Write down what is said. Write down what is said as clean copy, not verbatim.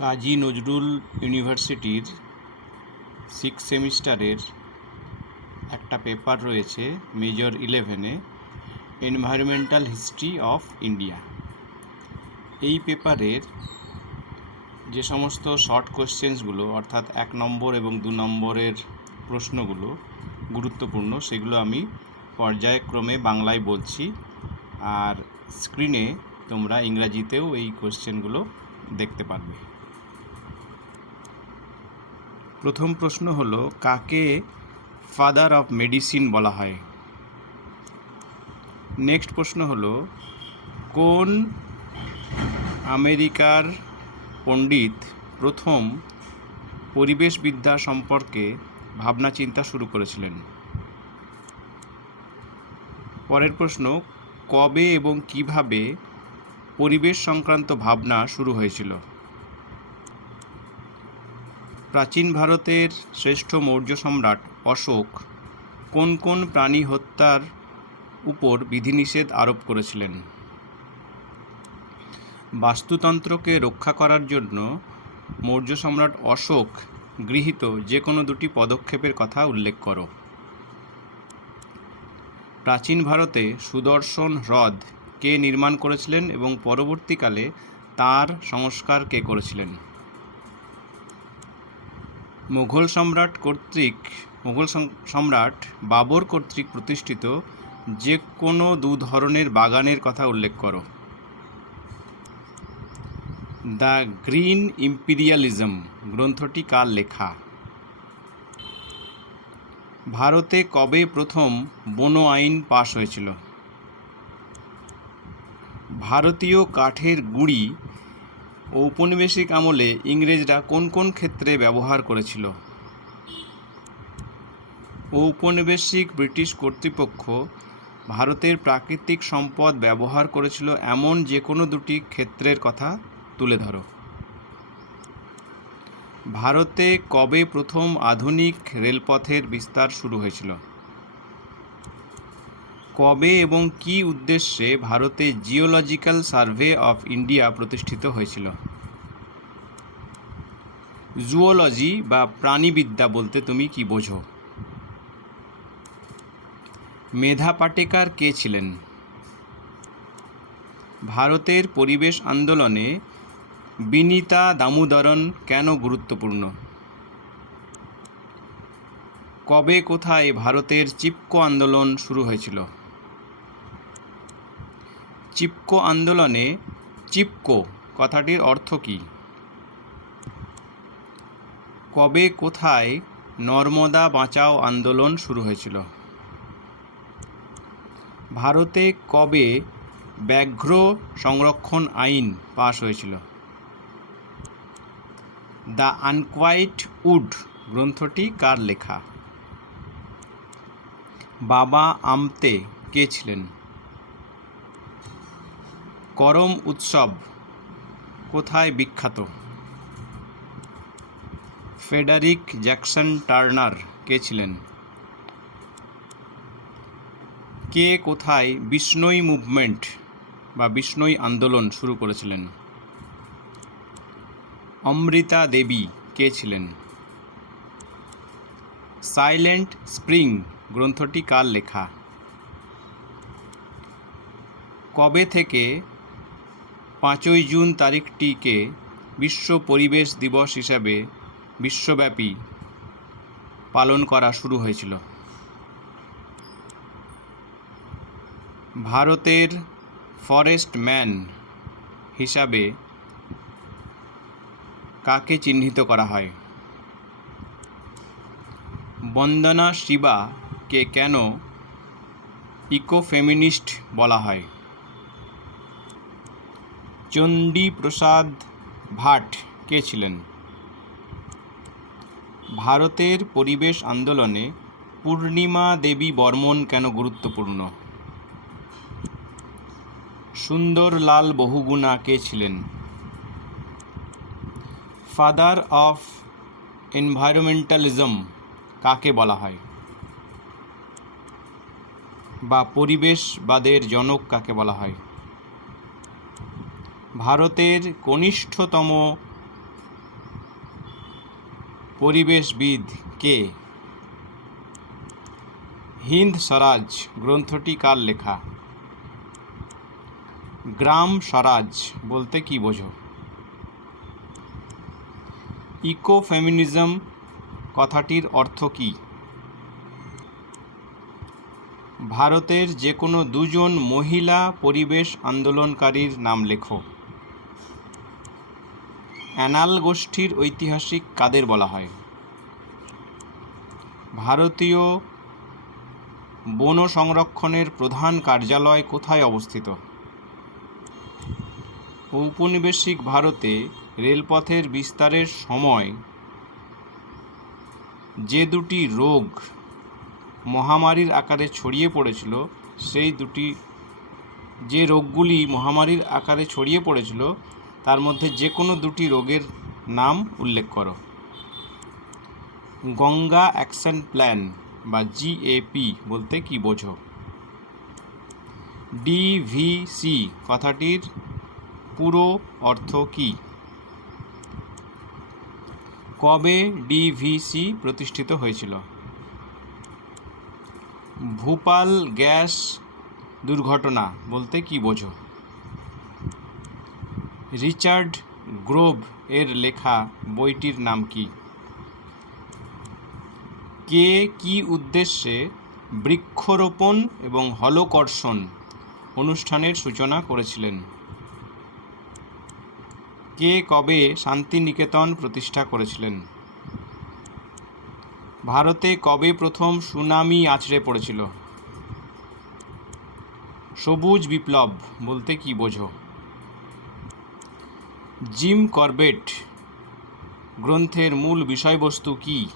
কাজী নজরুল ইউনিভার্সিটির 6th সেমিস্টারের একটা পেপার রয়েছে মেজর 11-এ, এনভায়রনমেন্টাল হিস্ট্রি অফ ইন্ডিয়া। এই পেপারের যে সমস্ত শর্ট কোশ্চেন্সগুলো অর্থাৎ 1 নম্বর এবং 2 নম্বরের প্রশ্নগুলো গুরুত্বপূর্ণ, সেগুলো আমি পর্যায়ক্রমে বাংলায় বলছি, আর স্ক্রিনে তোমরা ইংরাজিতেও এই কোশ্চেনগুলো দেখতে পারবে। প্রথম প্রশ্ন হলো, কাকে ফাদার অফ মেডিসিন বলা হয়? নেক্সট প্রশ্ন হলো, কোন আমেরিকার পণ্ডিত প্রথম পরিবেশবিদ্যা সম্পর্কে ভাবনা চিন্তা শুরু করেছিলেন? পরের প্রশ্ন, কবে এবং কিভাবে পরিবেশ সংক্রান্ত ভাবনা শুরু হয়েছিল? প্রাচীন ভারতের শ্রেষ্ঠ মৌর্য সম্রাট অশোক কোন কোন প্রাণী হত্যার উপর বিধিনিষেধ আরোপ করেছিলেন? বাস্তুতন্ত্রকে রক্ষা করার জন্য মৌর্য সম্রাট অশোক গৃহীত যে কোনো দুটি পদক্ষেপের কথা উল্লেখ করো। প্রাচীন ভারতে সুদর্শন হ্রদ কে নির্মাণ করেছিলেন এবং পরবর্তীকালে তার সংস্কার কে করেছিলেন? মুঘল সম্রাট বাবর কর্তৃক প্রতিষ্ঠিত যে কোনো 2 ধরনের বাগানের কথা উল্লেখ করো। দ্য গ্রিন ইম্পিরিয়ালিজম গ্রন্থটি কার লেখা? ভারতে কবে প্রথম বন আইন পাশ হয়েছিল? ভারতীয় কাঠের গুঁড়ি ঔপনিবেশিক আমলে ইংরেজরা কোন কোন ক্ষেত্রে ব্যবহার করেছিল? ঔপনিবেশিক ব্রিটিশ কর্তৃপক্ষ ভারতের প্রাকৃতিক সম্পদ ব্যবহার করেছিল এমন যে কোনো দুটি ক্ষেত্রের কথা তুলে ধরো। ভারতে কবে প্রথম আধুনিক রেলপথের বিস্তার শুরু হয়েছিল? কবে এবং কী উদ্দেশ্যে ভারতে জিওলজিক্যাল সার্ভে অফ ইন্ডিয়া প্রতিষ্ঠিত হয়েছিল? জুওলজি বা প্রাণীবিদ্যা বলতে তুমি কি বোঝো? মেধা পাটেকার কে ছিলেন? ভারতের পরিবেশ আন্দোলনে বিনীতা দামোদরন কেন গুরুত্বপূর্ণ? কবে কোথায় ভারতের চিপকো আন্দোলন শুরু হয়েছিল? চিপকো আন্দোলনে চিপকো কথাটির অর্থ কী? কবে কোথায় নর্মদা বাঁচাও আন্দোলন শুরু হয়েছিল? ভারতে কবে ব্যাঘ্র সংরক্ষণ আইন পাশ হয়েছিল? দ্য আনকোয়াইট উড গ্রন্থটি কার লেখা? বাবা আমতে কে ছিলেন? করম উৎসব কোথায় বিখ্যাত? ফ্রেডারিক জ্যাকসন টার্নার কে ছিলেন? কে কোথায় বিষ্ণই মুভমেন্ট বা বিষ্ণই আন্দোলন শুরু করেছিলেন? অমৃতা দেবী কে ছিলেন? সাইলেন্ট স্প্রিং গ্রন্থটি কার লেখা? কবে থেকে 5ই জুন তারিখটিকে বিশ্ব পরিবেশ দিবস হিসাবে বিশ্বব্যাপী পালন করা শুরু হয়েছিল? ভারতের ফরেস্ট ম্যান হিসাবে কাকে চিহ্নিত করা হয়? বন্দনা শিবাকে কেন ইকোফেমিনিস্ট বলা হয়? চণ্ডী প্রসাদ ভাট কে ছিলেন? ভারতের পরিবেশ আন্দোলনে পূর্ণিমা দেবী বর্মন কেন গুরুত্বপূর্ণ? সুন্দরলাল বহুগুণা কে ছিলেন? ফাদার অফ এনভায়রনমেন্টালিজম কাকে বলা হয়, বা পরিবেশবাদের জনক কাকে বলা হয়? ভারতের কনিষ্ঠতম পরিবেশবিদ কে? হিন্দ স্বরাজ গ্রন্থটি কার লেখা? গ্রাম স্বরাজ বলতে কি বোঝো? ইকোফেমিনিজম কথাটির অর্থ কী? ভারতের যে কোনো দুজন মহিলা পরিবেশ আন্দোলনকারীর নাম লেখো। অ্যানাল গোষ্ঠীর ঐতিহাসিক কাদের বলা হয়? ভারতীয় বন সংরক্ষণের প্রধান কার্যালয় কোথায় অবস্থিত? ঔপনিবেশিক ভারতে রেলপথের বিস্তারের সময় যে দুটি রোগ মহামারীর আকারে ছড়িয়ে পড়েছিল, যে রোগগুলি মহামারীর আকারে ছড়িয়ে পড়েছিল তার মধ্যে যে কোনো দুটি রোগের নাম উল্লেখ করো। গঙ্গা অ্যাকশন প্ল্যান বা GAP বলতে কি বোঝো? DVC কথাটির পুরো অর্থ কী? কবে DVC প্রতিষ্ঠিত হয়েছিল? ভোপাল গ্যাস দুর্ঘটনা বলতে কি বোঝো? রিচার্ড গ্রোভ এর লেখা বইটির নাম কি? কে কি উদ্দেশ্যে বৃক্ষরোপণ এবং হলকর্ষণ অনুষ্ঠানের সূচনা করেছিলেন? কে কবে শান্তিনিকেতন প্রতিষ্ঠা করেছিলেন? ভারতে কবে প্রথম সুনামি আছড়ে পড়েছিল? সবুজ বিপ্লব বলতে কি বোঝো? জিম করবেট গ্রন্থের মূল বিষয়বস্তু কী?